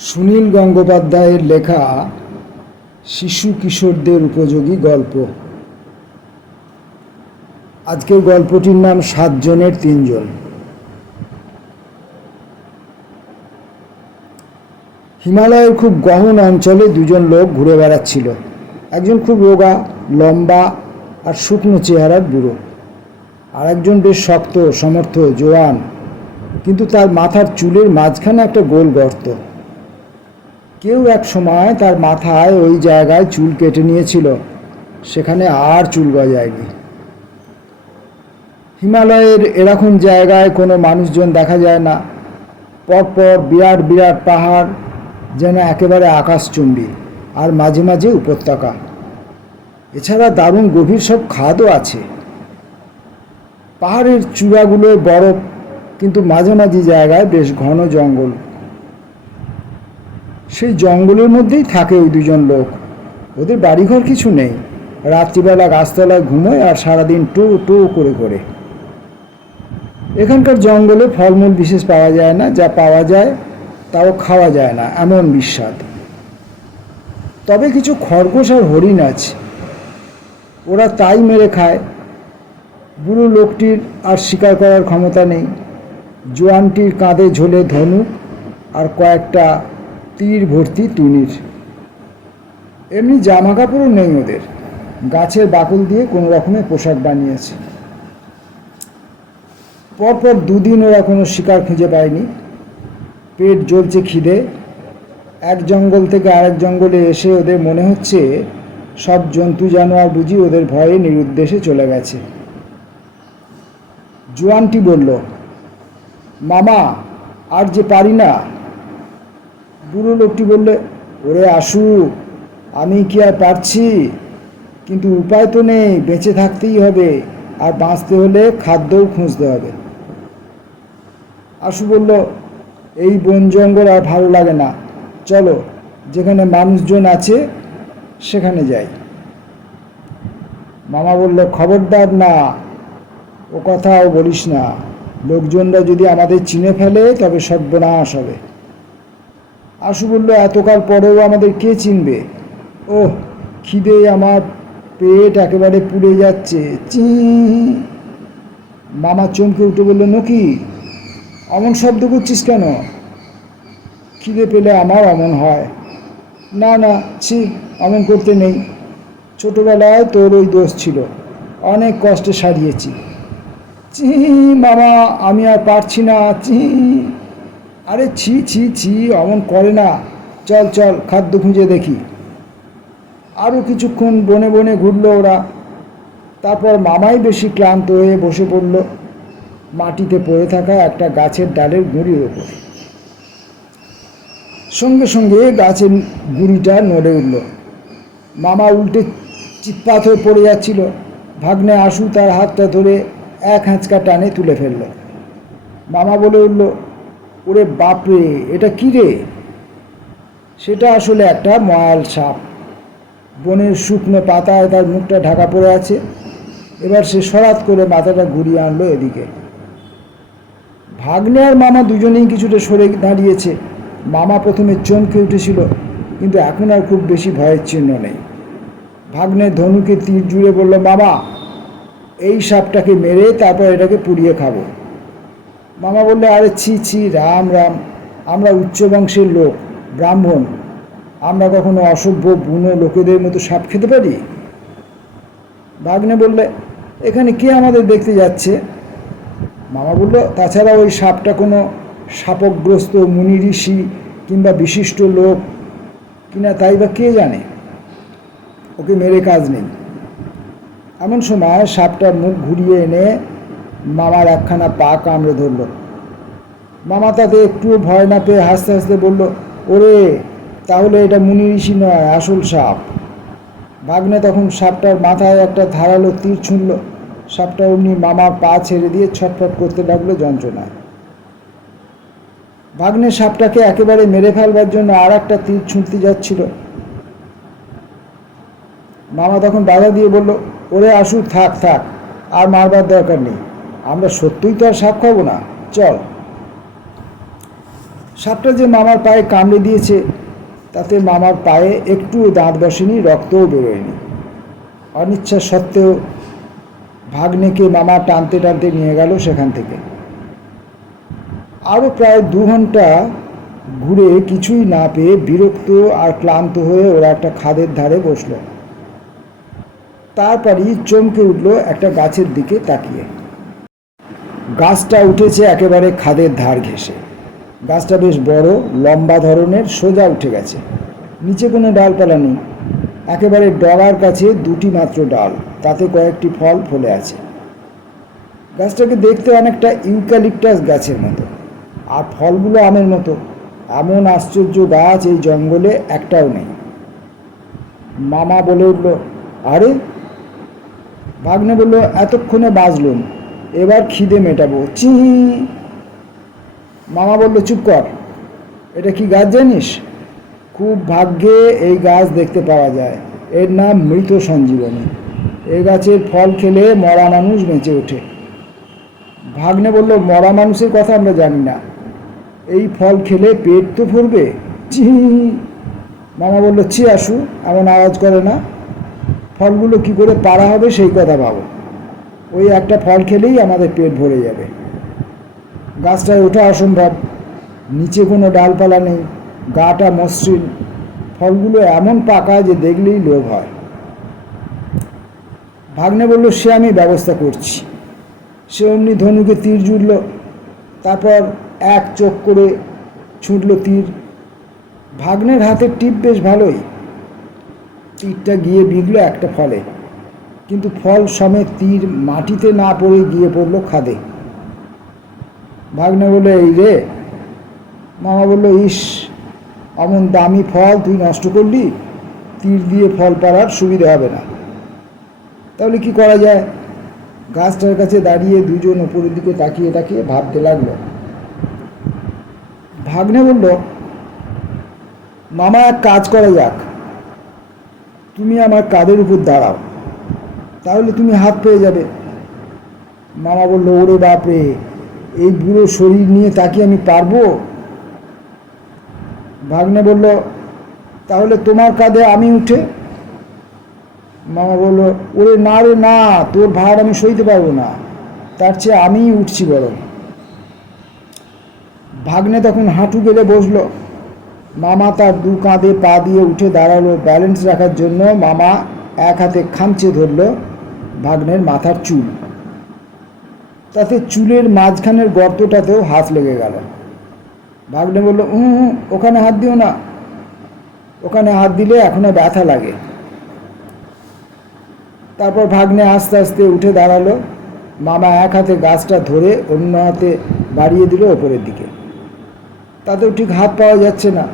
সুনীল গঙ্গোপাধ্যায়ের লেখা শিশু কিশোরদের উপযোগী গল্প। আজকের গল্পটির নাম সাতজনের তিনজন। হিমালয়ের খুব গহন অঞ্চলে দুজন লোক ঘুরে বেড়াচ্ছিল। একজন খুব রোগা, লম্বা আর শুকনো চেহারার বুড়ো। আর একজন বেশ শক্ত, সমর্থ, জোয়ান। কিন্তু তার মাথার চুলের মাঝখানে একটা গোল গর্ত। কেউ এক সময় তার মাথায় ওই জায়গায় চুল কেটে নিয়েছিল। সেখানে আর চুল গজায়নি। হিমালয়ের এরকম জায়গায় কোনো মানুষজন দেখা যায় না। পরপর বিরাট বিরাট পাহাড়, যেন একেবারে আকাশচুম্বী আর মাঝে মাঝে উপত্যকা। এছাড়া দারুণ গভীর সব খাদও আছে। পাহাড়ের চূড়াগুলোয় বরফ, কিন্তু মাঝে মাঝামাঝি জায়গায় বেশ ঘন জঙ্গল। সেই জঙ্গলের মধ্যেই থাকে ওই দুজন লোক। ওদের বাড়িঘর কিছু নেই। রাত্রিবেলা গাছতলায় ঘুমোয় আর সারাদিন টু টু করে করে এখানকার জঙ্গলে ফলমূল বিশেষ পাওয়া যায় না। যা পাওয়া যায়, তাও খাওয়া যায় না, এমন বিস্বাদ। তবে কিছু খরগোশ আর হরিণ আছে। ওরা তাই মেরে খায়। বুড়ো লোকটির আর শিকার করার ক্ষমতা নেই। জোয়ানটির কাঁধে ঝোলে ধনুক আর কয়েকটা তীর ভর্তি টুনির। এমনি জামা কাপড়ও নেই ওদের। গাছের বাকল দিয়ে কোনো রকমের পোশাক বানিয়েছে। পরপর দুদিন ওরা কোনো শিকার খুঁজে পায়নি। পেট জ্বলছে খিদে। এক জঙ্গল থেকে আরেক জঙ্গলে এসে ওদের মনে হচ্ছে সব জন্তু জানোয়ার বুঝি ওদের ভয়ে নিরুদ্দেশে চলে গেছে। জোয়ানটি বলল, মামা, আর যে পারি না বুড়ো লোকটি বললে, ওরে আসু আমি কি আর পারছি? কিন্তু উপায় তো নেই, বেঁচে থাকতেই হবে, আর বাঁচতে হলে খাদ্যও খুঁজতে হবে। আশু বলল, এই বন জঙ্গল আর ভালো লাগে না। চলো, যেখানে মানুষজন আছে, সেখানে যাই। মামা বলল, খবরদার না, ও কথাও বলিস না। লোকজনরা যদি আমাদের চিনে ফেলে, তবে সর্বনাশ হবে। আশু বলল এতকাল পরেও আমাদের কে চিনবে? ও খিদে আমার পেট একেবারে পুড়ে যাচ্ছে। চি, মামা চমকে উঠে বলল, নকি, অমন শব্দ করছিস কেন? খিদে পেলে আমার অমন হয়। না না, ছি, অমন করতে নেই। ছোটোবেলায় তোর ওই দোষ ছিল। অনেক কষ্টে সারিয়েছি। চি, মামা, আমি আর পারছি না। চি আরে ছি ছি ছি, অমন করে না। চল চল, খাদ্য খুঁজে দেখি। আরও কিছুক্ষণ বনে বনে ঘুরলো ওরা। তারপর মামাই বেশি ক্লান্ত হয়ে বসে পড়ল। মাটিতে পড়ে থাকা একটা গাছের ডালের গুঁড়ির ওপর। সঙ্গে সঙ্গে গাছের গুঁড়িটা নড়ে উঠল। মামা উল্টে চিৎপাত হয়ে পড়ে যাচ্ছিল। ভাগ্নে আশু তার হাতটা ধরে এক হাঁচকা টানে তুলে ফেলল। মামা বলে উঠল ওরে বাপরে, এটা কি রে? সেটা আসলে একটা ময়াল সাপ। বনের শুকনো পাতায় তার মুখটা ঢাকা পড়ে আছে। এবার সে সরাত করে মাথাটা ঘুরিয়ে আনলো এদিকে। ভাগ্নে আর মামা দুজনেই কিছুটা সরে দাঁড়িয়েছে। মামা প্রথমে চমকে উঠেছিল, কিন্তু এখন আর খুব বেশি ভয়ের চিহ্ন নেই। ভাগ্নে ধনুকে তীর জুড়ে বলল, মামা, এই সাপটাকে মেরে তারপর এটাকে পুড়িয়ে খাব। মামা বললে, আরে ছি ছি, রাম রাম, আমরা উচ্চ বংশের লোক, ব্রাহ্মণ। আমরা কখনো অসভ্য, বুনো লোকেদের মতো সাপ খেতে পারি? ভাগ্নে বললে, এখানে কে আমাদের দেখতে যাচ্ছে? মামা বলল, তাছাড়া ওই সাপটা কোনো সাপগ্রস্ত মুনি ঋষি কিংবা বিশিষ্ট লোক কিনা তাই বা কে জানে? ওকে মেরে কাজ নেই। এমন সময় সাপটার মুখ ঘুরিয়ে এনে মামার একখানা পা কামড়ে ধরল। মামা তাতে একটুও ভয় না পেয়ে হাসতে হাসতে বলল, ওরে, তাহলে এটা মুনি ঋষি নয়, আসল সাপ। ভাগ্নে তখন সাপটার মাথায় একটা ধারালো তীর ছুঁড়ল। সাপটা অমনি মামার পা ছেড়ে দিয়ে ছটফট করতে লাগল যন্ত্রণায়। ভাগ্নে সাপটাকে একেবারে মেরে ফেলবার জন্য আর একটা তীর ছুঁড়তে যাচ্ছিল। মামা তখন বাধা দিয়ে বলল, ওরে আসু থাক থাক, আর মারবার দরকার নেই। আমরা সত্যিই তো আর সাপ খাব না। চল। সাপটা যে মামার পায়ে কামড়ে দিয়েছে, তাতে মামার পায়ে একটু দাঁত বসেনি, রক্তও বেরোয়নি। অনিচ্ছা সত্ত্বেও ভাগ্নেকে মামা টানতে টানতে নিয়ে গেল সেখান থেকে। আরও প্রায় দু ঘণ্টা ঘুরে কিছুই না পেয়ে বিরক্ত আর ক্লান্ত হয়ে ওরা একটা খাদের ধারে বসল। তারপরই চমকে উঠল একটা গাছের দিকে তাকিয়ে। গাছটা উঠেছে একেবারে খাদের ধার ঘেঁষে। গাছটা বেশ বড়, লম্বা ধরনের, সোজা উঠে গেছে। নিচে কোনো ডালপালা নেই। একেবারে ডগার কাছে দুটি মাত্র ডাল, তাতে কয়েকটি ফল ফলে আছে। গাছটাকে দেখতে অনেকটা ইউক্যালিপটাস গাছের মতো। আর ফলগুলো আমের মতো। এমন আশ্চর্য গাছ এই জঙ্গলে একটাও নেই। মামা বলে উঠল, আরে? ভাগ্নে বলল, এতক্ষণে বাজলুম এবার খিদে মেটাবো। চি মামা বলল, চুপ কর। এটা কি গাছ জানিস? খুব ভাগ্যে এই গাছ দেখতে পাওয়া যায়। এর নাম মৃত সঞ্জীবনী। এই গাছের ফল খেলে মরা মানুষ বেঁচে ওঠে। ভাগ্নে বলল, মরা মানুষের কথা আমরা জানি না। এই ফল খেলে পেট তো ভরবে? চি মামা বলল, ছি আসু এমন আওয়াজ করে না। ফলগুলো কি করে পারা হবে সেই কথা ভাবো। ওই একটা ফল খেলেই আমাদের পেট ভরে যাবে। গাছটায় ওঠা অসম্ভব। নিচে কোনো ডালপালা নেই, গাটা মসৃণ। ফলগুলো এমন পাকা যে দেখলেই লোভ হয়। ভাগ্নে বলল, সে আমি ব্যবস্থা করছি। সে অমনি ধনুকে তীর জুড়ল। তারপর এক চোখ করে ছুটল তীর। ভাগ্নের হাতের টিপ বেশ ভালোই। তীরটা গিয়ে বিঁধল একটা ফলে। কিন্তু ফল সমেত তীর মাটিতে না পড়ে গিয়ে পড়ল খাদে। ভাগ্নে বলল, এই রে। মামা বলল, ইস, অমন দামি ফল তুই নষ্ট করলি? তীর দিয়ে ফল পাড়ার সুবিধা হবে না। তাহলে কি করা যায়? গাছটার কাছে দাঁড়িয়ে দুজন উপরের দিকে তাকিয়ে তাকিয়ে ভাবতে লাগল। ভাগ্নে বলল, মামা, এক কাজ করা যাক। তুমি আমার কাদের উপর দাঁড়াও। তাহলে তুমি হাত পেয়ে যাবে। মামা বলল, ওরে বাপরে, এই বুড়ো শরীর নিয়ে তাকে আমি পারব? ভাগ্নে বলল, তাহলে তোমার কাঁধে আমি উঠে মামা বলল, ওরে না রে, না, তোর ভার আমি সইতে পারব না। তার চেয়ে আমিই উঠছি বরং। ভাগ্নে তখন হাঁটু গেলে বসল। মামা তার দু কাঁধে পা দিয়ে উঠে দাঁড়াল। ব্যালেন্স রাখার জন্য মামা এক হাতে খামচে ধরলো। ভাগ্নের মাথার চুল। তাতে চুলের মাঝখানের গর্তটাতেও হাত লেগে গেল। ভাগ্নে বলল হুম ওখানে হাত দিও না। ওখানে হাত দিলে এখনও ব্যথা লাগে। তারপর ভাগ্নে আস্তে আস্তে উঠে দাঁড়াল। মামা এক হাতে গাছটা ধরে অন্য হাতে বাড়িয়ে দিল ওপরের দিকে। তাতেও ঠিক হাত পাওয়া যাচ্ছে না।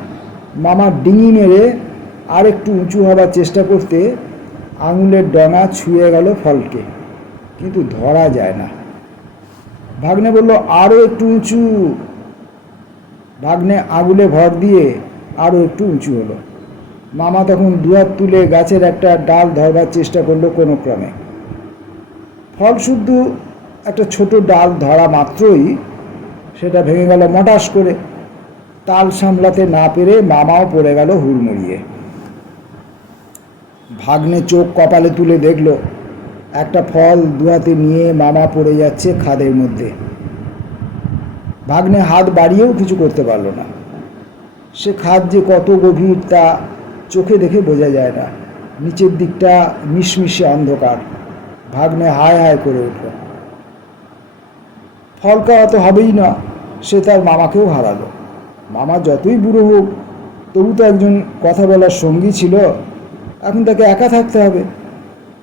মামা ডিঙি মেরে আর একটু উঁচু হবার চেষ্টা করতে আঙুলের ডনা ছুঁয়ে গেল ফলকে, কিন্তু ধরা যায় না। ভাগ্নে বলল আরও একটু উঁচু। ভাগ্নে আঙুলে ভর দিয়ে আরও একটু উঁচু হলো। মামা তখন দুয়ার তুলে গাছের একটা ডাল ধরবার চেষ্টা করল কোনো ক্রমে। ফল শুদ্ধ একটা ছোট ডাল ধরা মাত্রই সেটা ভেঙে গেল মটাস করে। তাল সামলাতে না পেরে মামাও পড়ে গেল হুড়মুড়িয়ে। ভাগ্নে চোখ কপালে তুলে দেখল, একটা ফল দুহাতে নিয়ে মামা পড়ে যাচ্ছে খাদের মধ্যে। ভাগ্নে হাত বাড়িয়েও কিছু করতে পারল না। সে খাদ যে কত গভীর তা চোখে দেখে বোঝা যায় না। নিচের দিকটা মিশমিশে অন্ধকার। ভাগ্নে হায় হায় করে উঠল। ফলকা তো হবেই না, সে তার মামাকেও হারালো। মামা যতই বুড়ো হোক, তবু তো একজন কথা বলার সঙ্গী ছিল। এখন তাকে একা থাকতে হবে।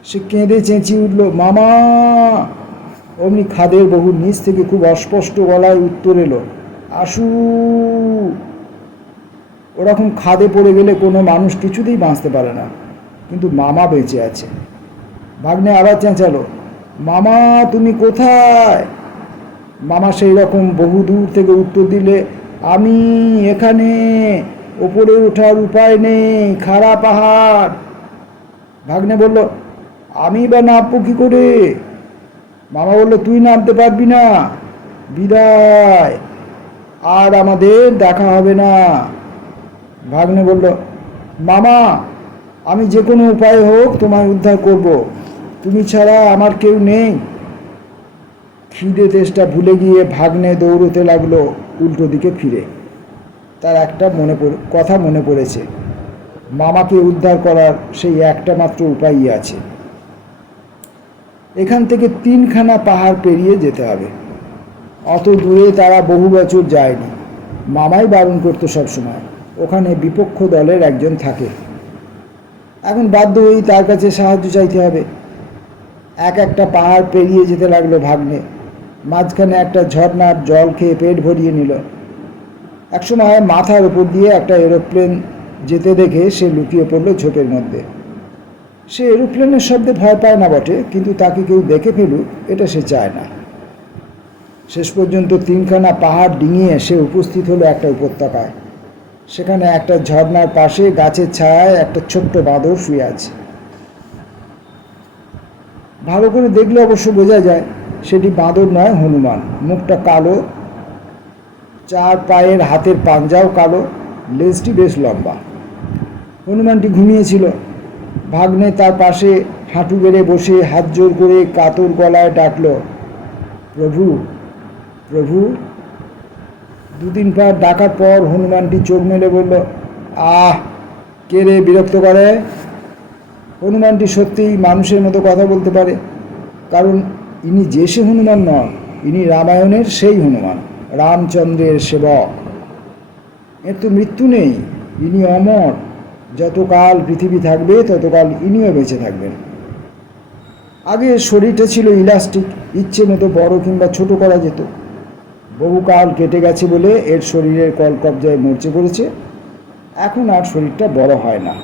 সে কেঁদে চেঁচিয়ে উঠল, মামা! অমনি খাদের বহু নিচ থেকে খুব অস্পষ্ট গলায় উত্তর এলো, আসু। ওরকম খাদে পড়ে গেলে কোনো মানুষ কিছুতেই বাঁচতে পারে না, কিন্তু মামা বেঁচে আছে। ভাগ্নে আবার চেঁচালো, মামা, তুমি কোথায়? মামা সেই রকম বহু দূর থেকে উত্তর দিলে, আমি এখানে, ওপরে ওঠার উপায় নেই খারাপ পাহাড়। ভাগ্নে বলল, আমি বা নামবো কী করে? মামা বলল, তুই নামতে পারবি না। বিদায়। আর আমাদের দেখা হবে না। ভাগ্নে বলল, মামা, আমি যে কোনো উপায় হোক তোমায় উদ্ধার করব। তুমি ছাড়া আমার কেউ নেই। খিদে তেষ্টা ভুলে গিয়ে ভাগ্নে দৌড়তে লাগল উল্টো দিকে ফিরে। তার একটা মনে পড়ে, কথা মনে পড়েছে। মামাকে উদ্ধার করার সেই একটা মাত্র উপায়ই আছে। এখান থেকে তিনখানা পাহাড় পেরিয়ে যেতে হবে। অত দূরে তারা বহু বছর যায়নি। মামাই বারণ করতো সবসময়। ওখানে বিপক্ষ দলের একজন থাকে। এখন বাধ্য হয়েই তার কাছে সাহায্য চাইতে হবে। এক একটা পাহাড় পেরিয়ে যেতে লাগল ভাগ্নে। মাঝখানে একটা ঝর্ণার জল খেয়ে পেট ভরিয়ে নিল। একসময় মাথার উপর দিয়ে একটা এরোপ্লেন যেতে দেখে সে লুকিয়ে পড়ল ঝোপের মধ্যে। সে এরোপ্লেনের শব্দে ভয় পায় না বটে, কিন্তু তাকে কেউ দেখে ফেলুক, এটা সে চায় না। শেষ পর্যন্ত তিনখানা পাহাড় ডিঙিয়ে সে উপস্থিত হলো একটা উপত্যকায়। সেখানে একটা ঝর্ণার পাশে গাছের ছায়ায় একটা ছোট্ট বাঁদর শুয়ে আছে। ভালো করে দেখলে অবশ্য বোঝা যায়, সেটি বাঁদর নয়, হনুমান। মুখটা কালো, চার পায়ের হাতের পাঞ্জাও কালো, লেজটি বেশ লম্বা। হনুমানটি ঘুমিয়েছিল। ভাগ্নে তার পাশে হাঁটু গেড়ে বসে হাত জোর করে কাতর গলায় ডাকল, প্রভু প্রভু। দুদিন পর ডাকার পর হনুমানটি চোখ মেলে বলল, আহ, কে রে বিরক্ত করে? হনুমানটি সত্যিই মানুষের মতো কথা বলতে পারে, কারণ ইনি যে সে হনুমান নন, ইনি রামায়ণের সেই হনুমান, রামচন্দ্রের সেবক। এর তো মৃত্যু নেই, ইনি অমর। যতকাল পৃথিবী থাকবে, ততকাল ইনিও বেঁচে থাকবেন। আগে শরীরটা ছিল ইলাস্টিক, ইচ্ছে মতো বড় কিংবা ছোট করা যেত। বহুকাল কেটে গেছে বলে এর শরীরের কলকবজায় মরচে পড়েছে। এখন আর শরীরটা বড় হয় না।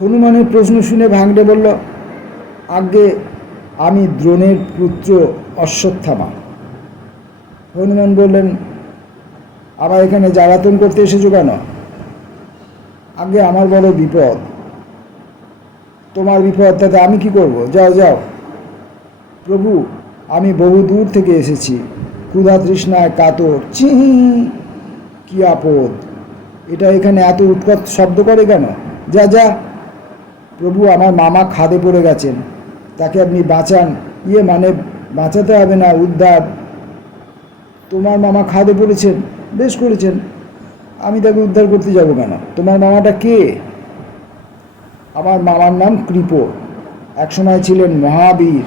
হনুমানের প্রশ্ন শুনে ভাঙড়ে বলল আগে আমি দ্রোণের পুত্র অশ্বত্থামা। হনুমান বললেন আবার এখানে জ্বালাতন করতে এসেছ কেন? আগে আমার বড় বিপদ। তোমার বিপদ তাতে আমি কি করব? যাও যাও। প্রভু, আমি বহু দূর থেকে এসেছি। ক্ষুধা তৃষ্ণায় কাতর। চিহি কি আপদ। এটা এখানে এত উৎকট শব্দ করে কেন? যা যা। প্রভু, আমার মামা খাদে পড়ে গেছেন। তাকে আপনি বাঁচান। ইয়ে মানে বাঁচাতে হবে না, উদ্ধার। তোমার মামা খাদে পড়েছেন, বেশ করেছেন। আমি তাকে উদ্ধার করতে যাব কেন? তোমার মামাটা কে? আমার মামার নাম কৃপ। একসময় ছিলেন মহাবীর,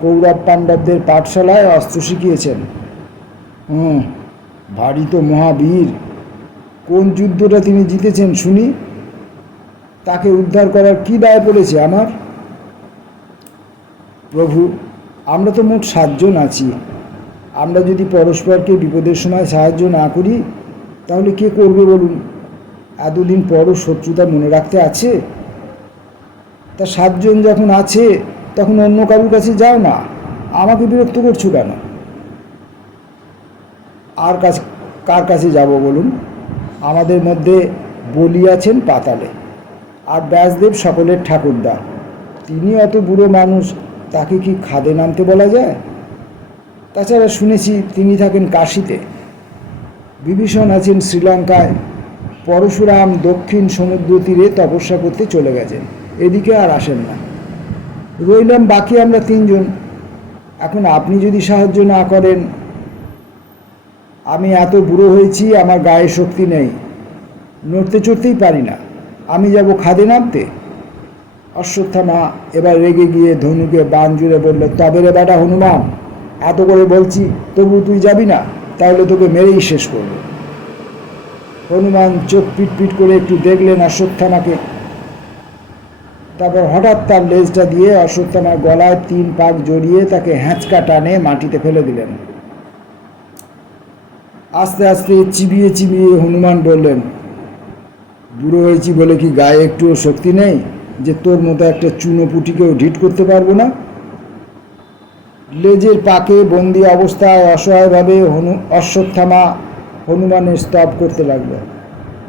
কৌরব পাণ্ডবদের পাঠশালায় অস্ত্র শিখিয়েছেন। হুম, ভারী তো মহাবীর। কোন যুদ্ধটা তিনি জিতেছেন শুনি? তাকে উদ্ধার করার কি দায় পড়েছে আমার? প্রভু, আমরা তো মোট সাতজন আছি। আমরা যদি পরস্পরকে বিপদের সময় সাহায্য না করি তাহলে কে করবে বলুন? এতদিন পরও শত্রুতা মনে রাখতে আছে? তা সাতজন যখন আছে, তখন অন্য কারুর কাছে যাও না। আমাকে বিরক্ত করছ কেন? আর কাছে, কার কাছে যাব বলুন? আমাদের মধ্যে বলি আছেন পাতালে। আর ব্যাসদেব সকলের ঠাকুরদা। তিনি অত বুড়ো মানুষ, তাকে কি খাদে নামতে বলা যায়? তাছাড়া শুনেছি তিনি থাকেন কাশিতে। বিভীষণ আছেন শ্রীলঙ্কায়। পরশুরাম দক্ষিণ সমুদ্র তীরে তপস্যা করতে চলে গেছেন। এদিকে আর আসেন না। রইলাম বাকি আমরা তিনজন। এখন আপনি যদি সাহায্য না করেন, আমি এত বুড়ো হয়েছি, আমার গায়ে শক্তি নেই। নড়তে চড়তেই পারি না। আমি যাব খাদে নামতে? অশ্বত্থামা এবার রেগে গিয়ে ধনুকে বান জুড়ে বলল, তবে রে বেটা হনুমান, এত করে বলছি, তবু তুই যাবি না? তাহলে তোকে মেরেই শেষ করব। হনুমান চোখ পিট পিট করে একটু দেখলেন অশ্বত্থামাকে তারপর হঠাৎ তার লেজটা দিয়ে অশ্বত্থামার গলায় তিন পাক জড়িয়ে তাকে হ্যাঁচকা টানে মাটিতে ফেলে দিলেন। আস্তে আস্তে চিবিয়ে চিবিয়ে হনুমান বললেন, বুড়ো হয়েছি বলে কি গায়ে একটুও শক্তি নেই যে তোর মতো একটা চুনো পুটিকেও ঢিট করতে পারব না? লেজের পাকে বন্দি অবস্থায় অসহায়ভাবে হনু, অশ্বত্থামা হনুমানের স্তব করতে লাগল।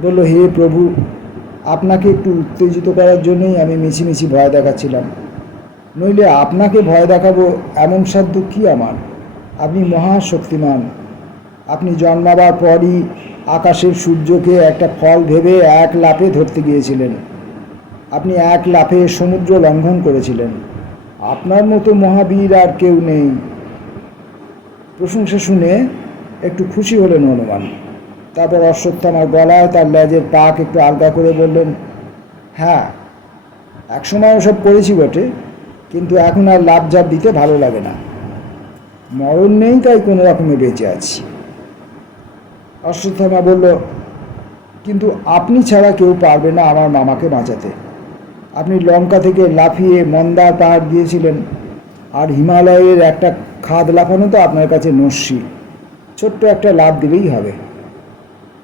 বলল, হে প্রভু, আপনাকে একটু উত্তেজিত করার জন্যই আমি মিছিমিছি ভয় দেখাচ্ছিলাম। নইলে আপনাকে ভয় দেখাবো এমন সাধ্য কি আমার? আপনি মহাশক্তিমান আপনি জন্মাবার পরই আকাশের সূর্যকে একটা ফল ভেবে এক লাফে ধরতে গিয়েছিলেন। আপনি এক লাফে সমুদ্র লঙ্ঘন করেছিলেন। আপনার মতো মহাবীর আর কেউ নেই। প্রশংসা শুনে একটু খুশি হলেন হনুমান। তারপর অশ্বত্থামার গলায় তার লেজের পাক একটু আলগা করে বললেন হ্যাঁ একসময় ওসব করেছি বটে, কিন্তু এখন আর লাভ ঝাপ দিতে ভালো লাগে না। মরণ নেই, তাই কোনো রকমে বেঁচে আছি। অশ্বত্থামা বলল, কিন্তু আপনি ছাড়া কেউ পারবে না আমার মামাকে বাঁচাতে। আপনি লঙ্কা থেকে লাফিয়ে মন্দার পাহাড় দিয়েছিলেন, আর হিমালয়ের একটা খাদ লাফানো তো আপনার কাছে নস্যি। ছোট্ট একটা লাভ দিলেই হবে।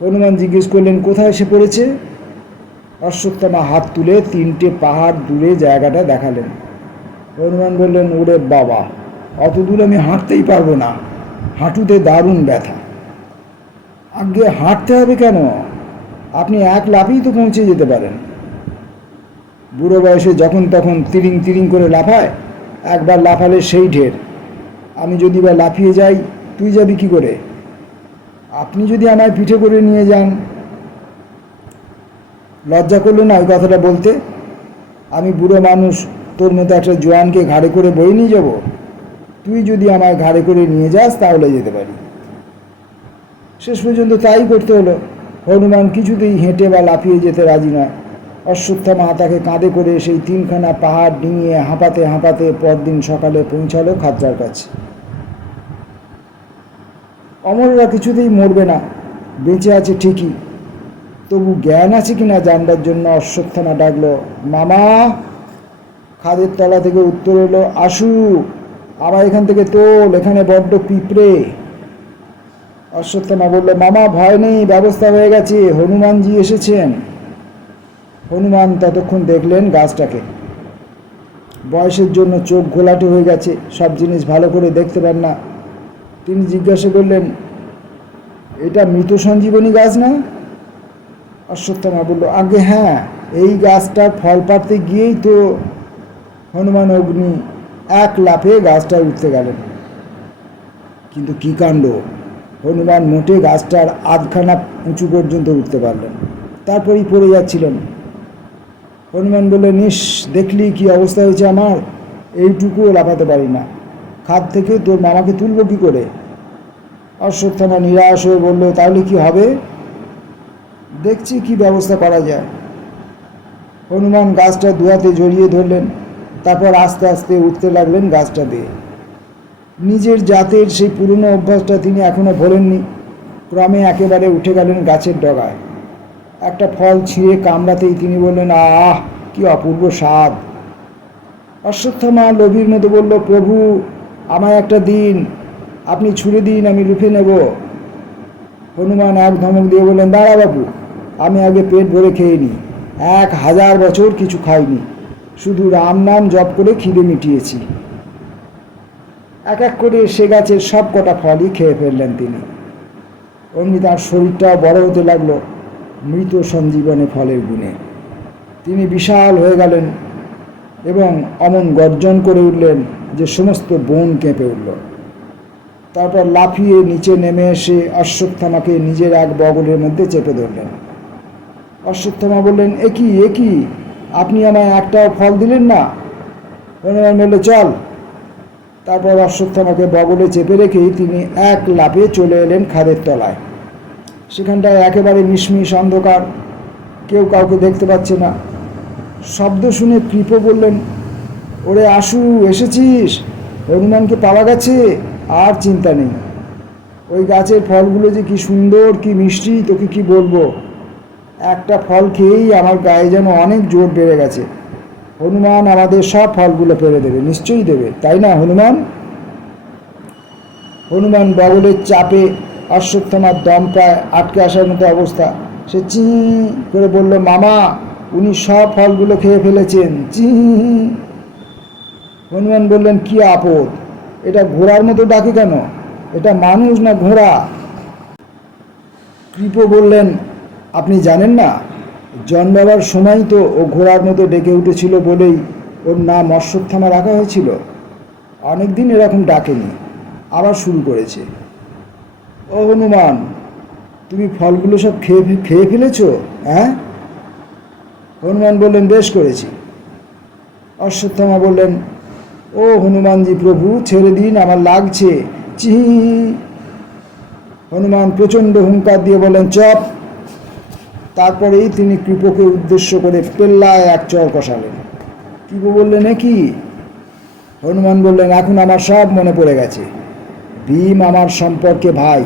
হনুমান জিজ্ঞেস করলেন, কোথায় এসে পড়েছে? অশ্বত্থামা হাত তুলে তিনটে পাহাড় দূরে জায়গাটা দেখালেন। হনুমান বললেন, ওরে বাবা, অত দূর আমি হাঁটতেই পারব না। হাঁটুতে দারুণ ব্যথা। আগে হাঁটতে হবে কেন? আপনি এক লাফেই তো পৌঁছে যেতে পারেন। বুড়ো বয়সে যখন তখন তিরিং তিরিং করে লাফায়, একবার লাফালে সেই ঢের। আমি যদি বা লাফিয়ে যাই, তুই যাবি কি করে? আপনি যদি আমায় পিঠে করে নিয়ে যান। লজ্জা করল না ওই কথাটা বলতে? আমি বুড়ো মানুষ, তোর মতো একটা জোয়ানকে ঘাড়ে করে বয়ে নিয়ে যাব? তুই যদি আমায় ঘাড়ে করে নিয়ে যাস, তাহলে যেতে পারি। শেষ পর্যন্ত তাই করতে হলো। হনুমান কিছুতেই হেঁটে বা লাফিয়ে যেতে রাজি নয়। অশ্বত্থামা তাকে কাঁধে করে সেই তিনখানা পাহাড় ডিঙিয়ে হাঁপাতে হাঁপাতে পরদিন সকালে পৌঁছালো খাতড়ার কাছে। অমররা কিছুতেই মরবে না, বেঁচে আছে ঠিকই, তবু জ্ঞান আছে কিনা জানবার জন্য অশ্বত্থামা ডাকলো, মামা! খাদের তলা থেকে উত্তর এলো, আসু আবার এখান থেকে তোল, এখানে বড্ড পিঁপড়ে। অশ্বত্থামা বলল, মামা, ভয় নেই, ব্যবস্থা হয়ে গেছে, হনুমানজি এসেছেন। হনুমান ততক্ষণ দেখলেন গাছটাকে। বয়সের জন্য চোখ ঘোলাটে হয়ে গেছে, সব জিনিস ভালো করে দেখতে পান না। তিনি জিজ্ঞাসা করলেন, এটা মৃত সঞ্জীবনী গাছ না? অশ্বত্থামা বলল, আগে হ্যাঁ এই গাছটার ফল পাড়তে গিয়েই তো হনুমান অগ্নি এক লাফে গাছটায় উঠতে গেলেন। কিন্তু কী কাণ্ড? হনুমান মোটে গাছটার আধখানা উঁচু পর্যন্ত উঠতে পারলেন। তারপরেই পড়ে যাচ্ছিলেন। হনুমান বললেন নিস দেখলি কি অবস্থা হয়েছে আমার? এইটুকুও লাফাতে পারি না। খাদ থেকে তোর মামাকে তুলব কি করে? অশ্বত্থামা নিরাশ হয়ে বলল, তাহলে কি হবে? দেখছি কি ব্যবস্থা করা যায়। হনুমান গাছটা দুহাতে জড়িয়ে ধরলেন, তারপর আস্তে আস্তে উঠতে লাগলেন গাছটা দিয়ে। নিজের জাতের সেই পুরনো অভ্যাসটা তিনি এখনও ভোলেননি। ক্রমে একেবারে উঠে গেলেন গাছের ডগায়। একটা ফল ছিঁড়ে কামড়াতেই তিনি বললেন, আহ, কি অপূর্ব স্বাদ। অশ্বত্থামা লোভীর মতো বলল, প্রভু, আমায় একটা দিন, আপনি ছুড়ে দিন, আমি লুফে নেব। হনুমান এক ধমক দিয়ে বললেন, দাঁড়া বাবু, আমি আগে পেট ভরে খেয়ে নিই। এক হাজার বছর কিছু খাইনি। শুধু রাম নাম জপ করে খিদে মিটিয়েছি। এক এক করে সে গাছের সব কটা ফলই খেয়ে ফেললেন তিনি। অমনি তার শরীরটাও বড় হতে লাগল। মৃত সঞ্জীবনে ফলের গুণে। তিনি বিশাল হয়ে গেলেন এবং অমন গর্জন করে উঠলেন যে সমস্ত বন কেঁপে উঠল। তারপর লাফিয়ে নিচে নেমে এসে অশ্বত্থামাকে নিজের এক বগলের মধ্যে চেপে ধরলেন। অশ্বত্থামা বললেন একই একই আপনি আমায় একটাও ফল দিলেন না? হনুমান বলল, চল। তারপর অশ্বত্থামাকে বগলে চেপে রেখেই তিনি এক লাফে চলে এলেন খাদের তলায়। সেখানটায় একেবারে মিশমিশ অন্ধকার। কেউ কাউকে দেখতে পাচ্ছে না। শব্দ শুনে কৃপ বললেন, ওরে আশু, এসেছিস? হনুমানকে পাওয়া গেছে? আর চিন্তা নেই। ওই গাছের ফলগুলো যে কি সুন্দর, কি মিষ্টি, তোকে কি বলব? একটা ফল খেয়েই আমার গায়ে যেন অনেক জোর বেড়ে গেছে। হনুমান আমাদের সব ফলগুলো পেরে দেবে, নিশ্চয়ই দেবে, তাই না, হনুমান? হনুমান বগলের চাপে অশ্বত্থামার দম প্রায় আটকে আসার মতো অবস্থা। সে চি করে বলল, মামা, উনি সব ফলগুলো খেয়ে ফেলেছেন। চি হনুমান বললেন, কি আপদ? এটা ঘোড়ার মতো ডাকে কেন? এটা মানুষ না ঘোড়া? কৃপ বললেন, আপনি জানেন না, জন্মাবার সময় তো ও ঘোড়ার মতো ডেকে উঠেছিল বলেই ওর নাম অশ্বত্থামা রাখা হয়েছিল। অনেক দিন এরকম ডাকেনি, আবার শুরু করেছে। ও হনুমান, তুমি ফলগুলো সব খেয়ে খেয়ে ফেলেছো হ্যাঁ? হনুমান বললেন, বেশ করেছি। অশ্বত্থামা বললেন, ও হনুমানজি প্রভু, ছেড়ে দিন, আমার লাগছে। চিহি হনুমান প্রচণ্ড হুঙ্কার দিয়ে বললেন, চপ। তারপরেই তিনি কৃপকে উদ্দেশ্য করে পেল্লায় এক চর কষালেন। কৃপ বললেন কি? হনুমান বললেন, এখন আমার সব মনে পড়ে গেছে। ভীম আমার সম্পর্কে ভাই।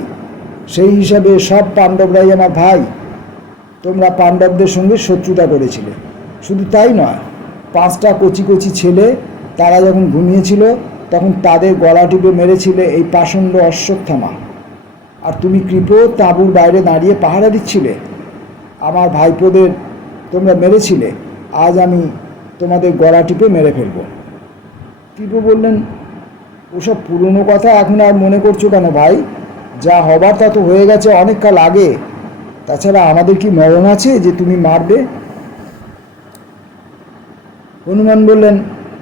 সেই হিসাবে সব পাণ্ডবরাই আমার ভাই। তোমরা পাণ্ডবদের সঙ্গে শত্রুতা করেছিলে। শুধু তাই নয়, পাঁচটা কচি কচি ছেলে তারা যখন ঘুমিয়েছিল, তখন তাদের গলা টিপে মেরেছিলে এই পাষণ্ড অশ্বত্থামা। আর তুমি কৃপ তাঁবুর বাইরে দাঁড়িয়ে পাহারা দিচ্ছিলে? আমার ভাইপোদের তোমরা মেরেছিলে, আজ আমি তোমাদের গলা টিপে মেরে ফেলব। কৃপ বললেন ওসব পুরনো কথা এখন আর মনে করছ কেন ভাই? যা হবার তা তো হয়ে গেছে অনেক কাল আগে। তাছাড়া আমাদের কি মরণ আছে যে তুমি মারবে? হনুমান বললেন,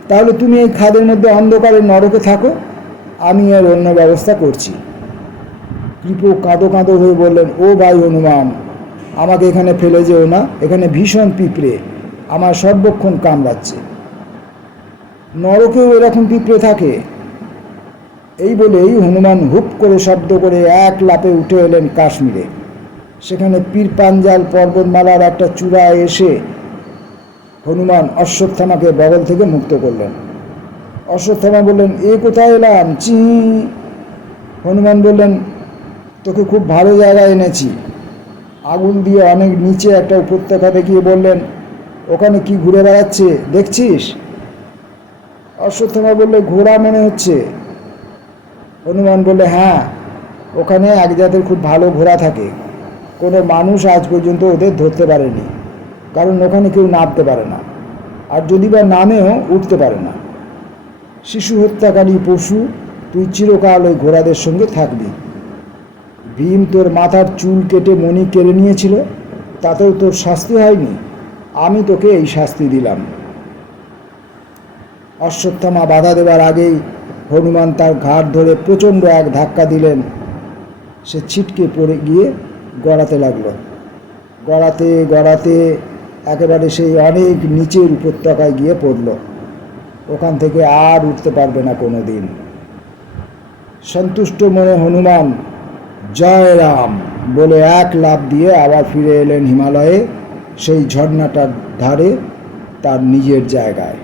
তাহলে তুমি এই খাদের মধ্যে অন্ধকারে নরকে থাকো, আমি এর অন্য ব্যবস্থা করছি। কৃপ কাঁদো কাঁদো হয়ে বললেন, ও ভাই হনুমান, আমাকে এখানে ফেলে যেও না, এখানে ভীষণ পিঁপড়ে, আমার সর্বক্ষণ কামড়াচ্ছে। নরকেও এরকম পিঁপড়ে থাকে। এই বলেই হনুমান হুপ করে শব্দ করে এক লাপে উঠে এলেন কাশ্মীরে। সেখানে পীর পাঞ্জাল পর্বতমালার একটা চূড়ায় এসে হনুমান অশ্বত্থামাকে বগল থেকে মুক্ত করলেন। অশ্বত্থামা বললেন, এ কোথায় এলাম? চি হনুমান বললেন, তোকে খুব ভালো জায়গায় এনেছি। আগুন দিয়ে অনেক নিচে একটা উপত্যকা দেখিয়ে বললেন, ওখানে কি ঘুরে বেড়াচ্ছে? দেখছিস? অশ্বত্থামা বললে ঘোড়া মনে হচ্ছে। হনুমান বললে হ্যাঁ ওখানে এক জাতের খুব ভালো ঘোড়া থাকে। কোনো মানুষ আজ পর্যন্ত ওদের ধরতে পারেনি, কারণ ওখানে কেউ নামতে পারে না। আর যদি বা নামেও উঠতে পারে না। শিশু হত্যাকারী পশু, তুই চিরকাল ওই ঘোড়াদের সঙ্গে থাকবি। ভীম তোর মাথার চুল কেটে মণি কেড়ে নিয়েছিল, তাতেও তোর শাস্তি হয়নি। আমি তোকে এই শাস্তি দিলাম। অশ্বত্থামা বাধা দেবার আগেই হনুমান তার ঘাট ধরে প্রচণ্ড এক ধাক্কা দিলেন। সে ছিটকে পড়ে গিয়ে গড়াতে লাগল। গড়াতে গড়াতে একেবারে সেই অনেক নিচের উপত্যকায় গিয়ে পড়ল। ওখান থেকে আর উঠতে পারবে না কোনো দিন সন্তুষ্ট মনে হনুমান, জয় রাম! বলে এক লাফ দিয়ে আবার ফিরে এলেন হিমালয়ে। সেই ঝর্ণাটার ধারে তার নিজের জায়গায়।